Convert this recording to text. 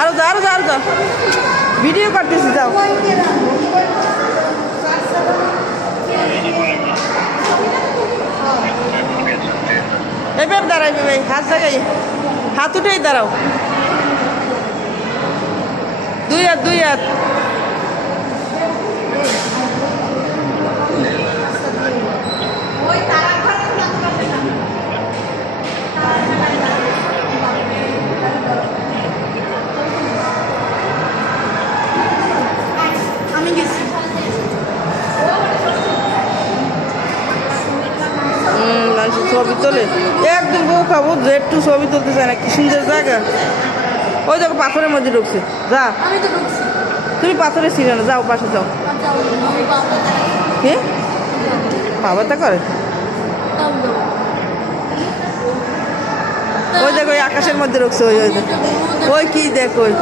আরো যাও আরো যাও আরো যাও ভিডিও করতেছি যাও এবার দাঁড়াইবে ভাই হাত জায়গায় হাত উঠেই দাঁড়াও দুই হাত দুই হাত আমি গেছি মানুষ ছবি তোলে একদম বউ খাবো যে একটু ছবি তুলতে চায় না কি সুন্দর জায়গা ওই দেখো পাথরের মধ্যে ঢুকছে যা আমি তো ঢুকছি তুমি পাথরে ছিল না যাও পাশে যাও কি বাবাটা করে ওই দেখো ওই আকাশের মধ্যে ঢুকছে ওই ওই দেখো ওই কি দেখো ওই